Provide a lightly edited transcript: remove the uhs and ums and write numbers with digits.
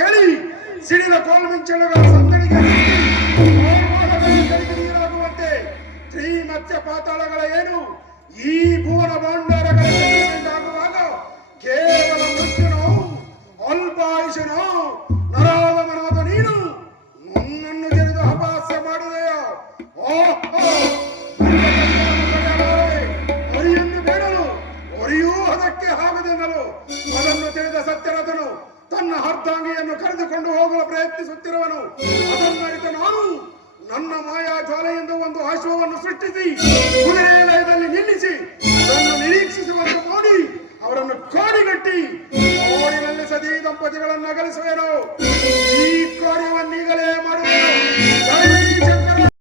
ಕೇಳಿ ಸಿಡಿಲ ಕೋಲ್ಮಿಂಚಳುಗಳ ಸಂದಣಿಗೆ ನೀರಾಗುವಂತೆ ಶ್ರೀ ಮತ್ಸ್ಯ ಪಾತಾಳಗಳ ಏನು ಈ ಭುವನ ಭಾಂಡಾರಗಳಾಗುವಾಗ ಕೇವಲ ಮೃತ್ಯುನೋ ಅಲ್ಪಾಯುಷನೋ ನರಾಧಮನಾದ ನೀನು ನನ್ನನ್ನು ಜರಿದು ಅಪಹಾಸ್ಯ ಮಾಡಿದೆಯೋ ಹೊರಿಯನ್ನು ಬೇಡಲು ಹೊರಿಯೂ ಅದಕ್ಕೆ ಆಗದೆನ್ನಲು ಅದನ್ನು ತಿಳಿದ ಸತ್ಯರಥನು ತನ್ನ ಅರ್ಧಾಂಗಿಯನ್ನು ಕರೆದುಕೊಂಡು ಹೋಗಲು ಪ್ರಯತ್ನಿಸುತ್ತಿರುವನು. ಅದನ್ನರಿತ ನಾನು ನನ್ನ ಮಾಯಾ ಜ್ವಾಲೆಯಿಂದ ಒಂದು ಆಶ್ವವನ್ನು ಸೃಷ್ಟಿಸಿ ಕುದುರೆ ಲಯದಲ್ಲಿ ನಿಲ್ಲಿಸಿ ಅದನ್ನು ನಿರೀಕ್ಷಿಸುವಂತೆ ಮಾಡಿ ಅವರನ್ನು ಕೋಡಿಗಟ್ಟಿ ಕೋಡಿನಲ್ಲಿ ಸದಿ ದಂಪತಿಗಳನ್ನು ಅಗಲಿಸುವೆನು.